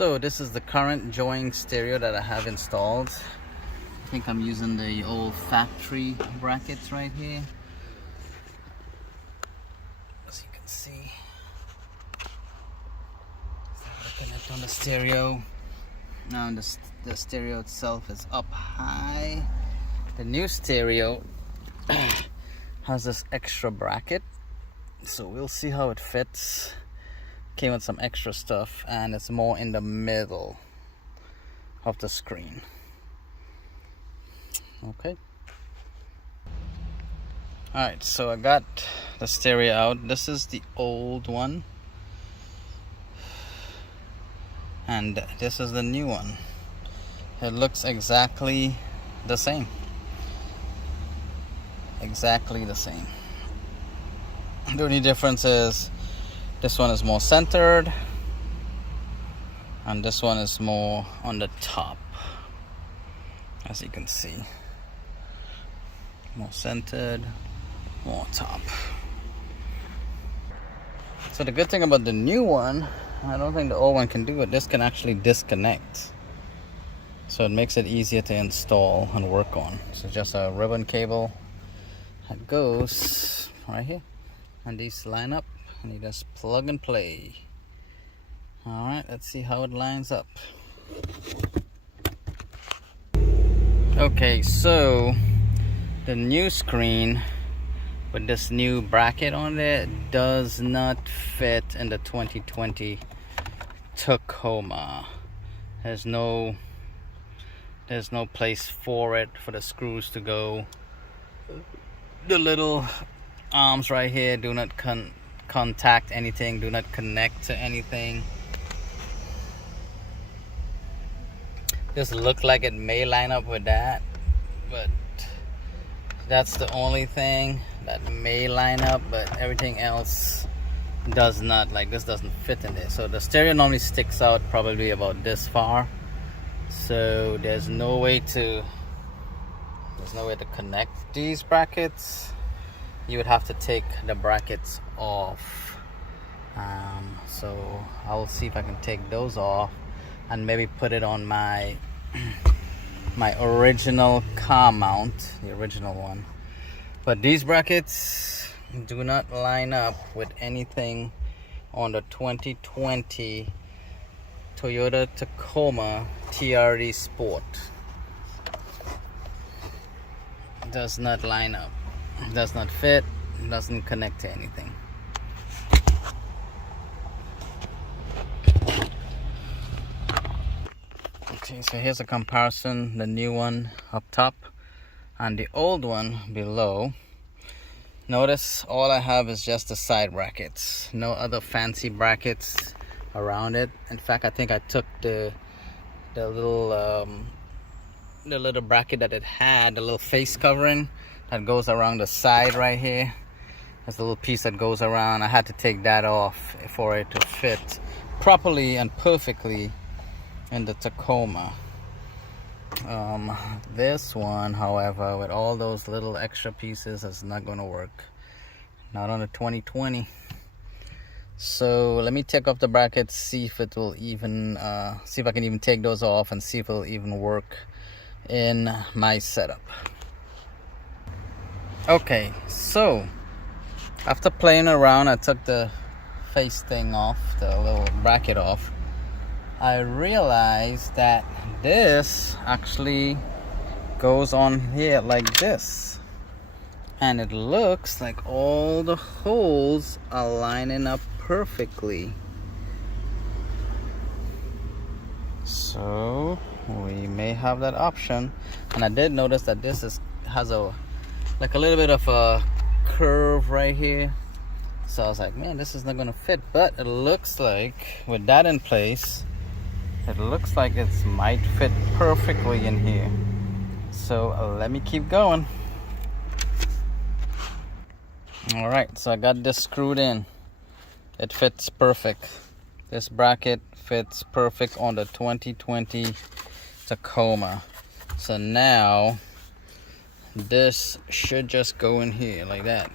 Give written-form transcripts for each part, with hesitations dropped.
So this is the current Joing stereo that I have installed. I think I'm using the old factory brackets right here. As you can see, connect on the stereo. Now the stereo itself is up high. The new stereo has this extra bracket, so we'll see how it fits. Came with some extra stuff, and it's more in the middle of the screen. Okay. Alright, so I got the stereo out. This is the old one, and this is the new one. It looks exactly the same. Exactly the same. The only difference is this one is more centered, and this one is more on the top, as you can see. More centered, more top. So the good thing about the new one, I don't think the old one can do it. This can actually disconnect, so it makes it easier to install and work on. So just a ribbon cable that goes right here, and these line up, and you just plug and play. Alright, let's see how it lines up. Okay, so the new screen with this new bracket on it does not fit in the 2020 Tacoma. There's no place for it, for the screws to go. The little arms right here do not contact anything, do not connect to anything. This look like it may line up with that, but that's the only thing that may line up, but everything else does not. Like, this doesn't fit in there. So the stereo normally sticks out probably about this far, so there's no way to connect these brackets. You would have to take the brackets off. So I will see if I can take those off and maybe put it on my original car mount, the original one. But these brackets do not line up with anything on the 2020 Toyota Tacoma TRD Sport. It does not line up. It does not fit. It doesn't connect to anything. Okay, so here's a comparison. The new one up top and the old one below. Notice all I have is just the side brackets. No other fancy brackets around it. In fact, I think I took the little bracket that it had, the little face covering that goes around the side right here. There's a little piece that goes around. I had to take that off for it to fit properly and perfectly in the Tacoma. This one, however, with all those little extra pieces, is not going to work. Not on the 2020. So let me take off the brackets, see if it will even, see if I can even take those off and see if it will even work in my setup. Okay, so after playing around, I took the face thing off, the little bracket off. I realized that this actually goes on here like this, and it looks like all the holes are lining up perfectly. So we may have that option. And I did notice that this has a little bit of a curve right here. So I was like, man, this is not gonna fit. But it looks like with that in place, it looks like it might fit perfectly in here. So let me keep going. All right, so I got this screwed in. It fits perfect. This bracket fits perfect on the 2020 Tacoma. So now this should just go in here like that.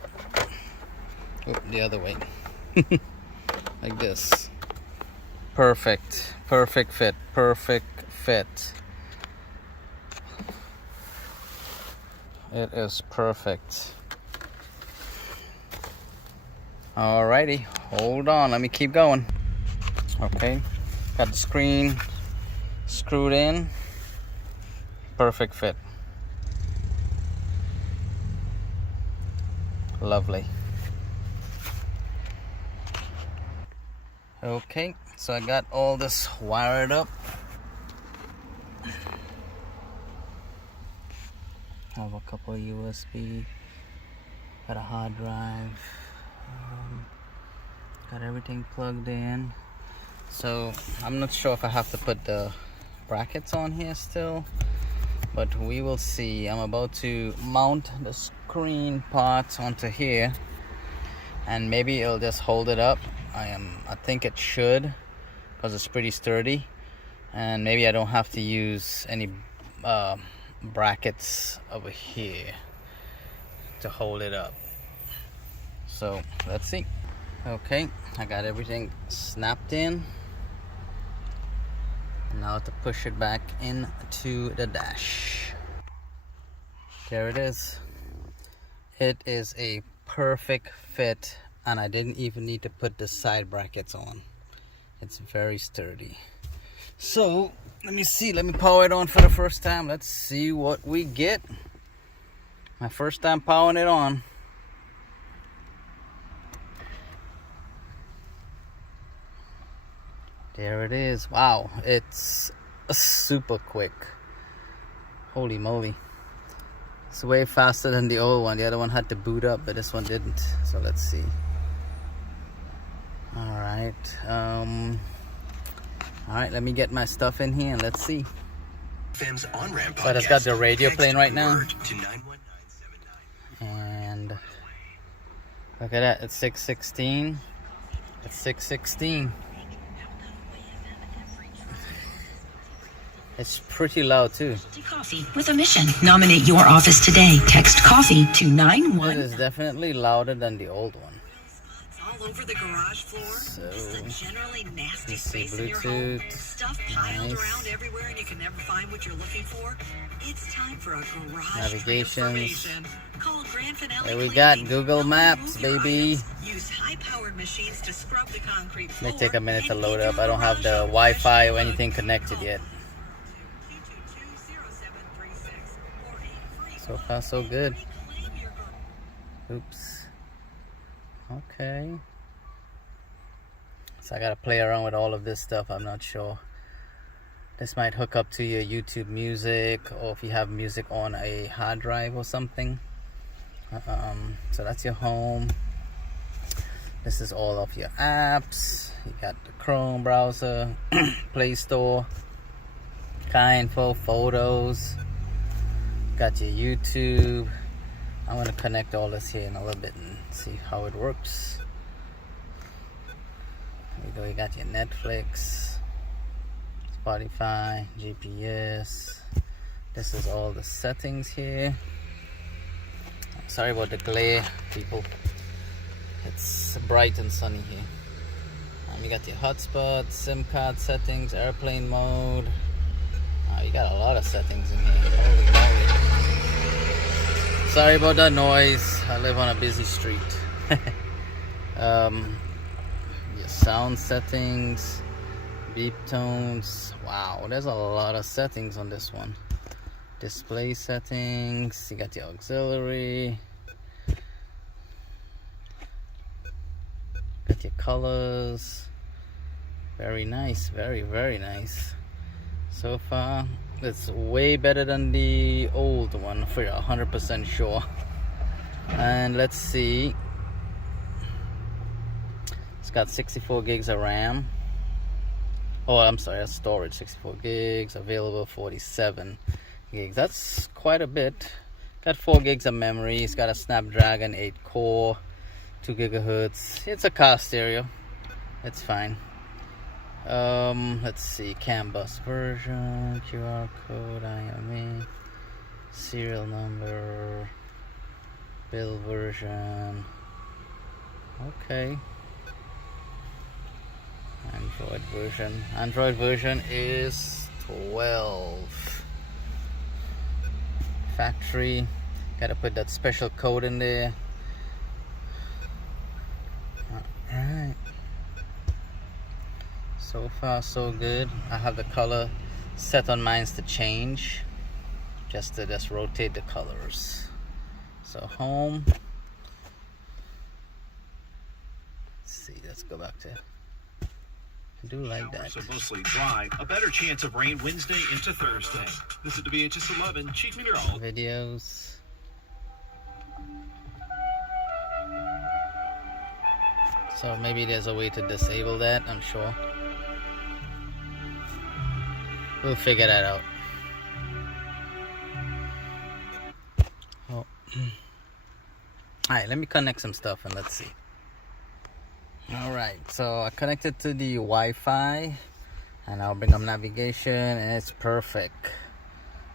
Oop, the other way. Like this. Perfect. Perfect fit. Perfect fit. It is perfect. Alrighty, hold on, let me keep going. Okay, got the screen screwed in. Perfect fit. Lovely. Okay, so I got all this wired up. Have a couple of USB. Got a hard drive. Got everything plugged in. So I'm not sure if I have to put the brackets on here still, but we will see. I'm about to mount the screen part onto here, and maybe it'll just hold it up. I think it should, because it's pretty sturdy, and maybe I don't have to use any brackets over here to hold it up. So let's see. Okay, I got everything snapped in. Now to push it back into the dash. There it is. It is a perfect fit, and I didn't even need to put the side brackets on. It's very sturdy. So let me see, let me power it on for the first time. Let's see what we get. My first time powering it on. There it is. Wow, it's super quick. Holy moly. It's way faster than the old one. The other one had to boot up, but this one didn't. So let's see. Alright. Alright, let me get my stuff in here and let's see. But it's got the radio playing right now. And look at that, it's 616. It's 616. It's pretty loud too. Coffee with a mission. Nominate your office today. Text coffee to 91. It is definitely louder than the old one. All over the garage floor. So, just a generally nasty let's see, space in your home. Bluetooth. Stuff piled around everywhere and you can never find what you're looking for. It's time for a garage Navigations. Call Grand Finale. There we got Google Maps, baby. Use high-powered machines to scrub the concrete floor. May take a minute to load up. I don't have the Wi-Fi or anything connected yet. So far, so good. Oops. Okay. So I gotta play around with all of this stuff. I'm not sure. This might hook up to your YouTube music, or if you have music on a hard drive or something. So that's your home. This is all of your apps. You got the Chrome browser, Play Store, car info, photos. Got your YouTube. I'm gonna connect all this here in a little bit and see how it works. There you go. You got your Netflix, Spotify, GPS. This is all the settings here. Sorry about the glare, people. It's bright and sunny here. You got your hotspot, SIM card settings, airplane mode. You got a lot of settings in here. Holy moly. Sorry about that noise. I live on a busy street. Your sound settings, beep tones. Wow, there's a lot of settings on this one. Display settings. You got the auxiliary. Got your colors. Very nice. Very, very nice. So far, it's way better than the old one, for 100% sure. And let's see. It's got 64 gigs of RAM. Oh, I'm sorry, that's storage. 64 gigs, available 47 gigs. That's quite a bit. Got 4 gigs of memory. It's got a Snapdragon 8 core, 2 gigahertz. It's a car stereo. It's fine. Let's see, CAN bus version, QR code, IME, serial number, bill version. Okay. Android version is 12. Factory, gotta put that special code in there. Alright, so far so good. I have the color set on mine to change, just to rotate the colors. So home, let's see, let's go back to, I do like that. So mostly dry. A better chance of rain Wednesday into Thursday. This is WHS 11 Chief Meteorologist. Videos. So maybe there's a way to disable that, I'm sure. We'll figure that out. Oh. Alright, let me connect some stuff and let's see. Alright, so I connected to the Wi-Fi and I'll bring up navigation and it's perfect.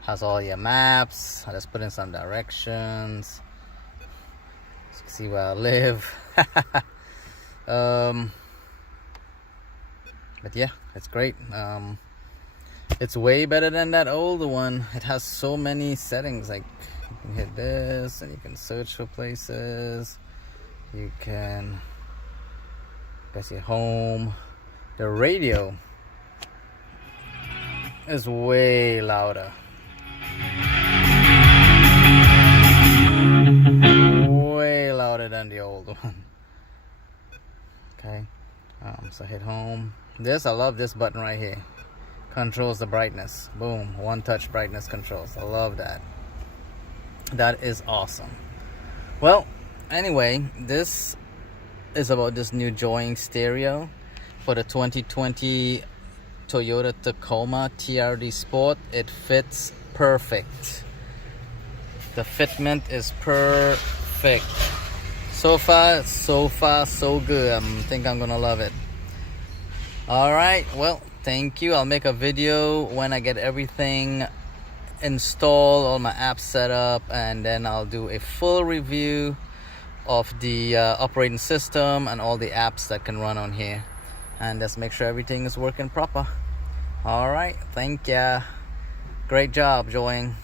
Has all your maps. I just put in some directions. So you can see where I live. But yeah, it's great. It's way better than that older one. It has so many settings, like you can hit this and you can search for places. You can press your home. The radio is way louder. Way louder than the old one. Okay, so hit home. This, I love this button right here. Controls the brightness. Boom, one touch brightness controls. I love that. That is awesome. Well, anyway, this is about this new Joying stereo for the 2020 Toyota Tacoma TRD Sport. It fits perfect. The fitment is perfect. So far so good. I think I'm gonna love it. All right, well, thank you. I'll make a video when I get everything installed, all my apps set up, and then I'll do a full review of the operating system and all the apps that can run on here, and just make sure everything is working proper. All right, thank ya. Great job, Joying.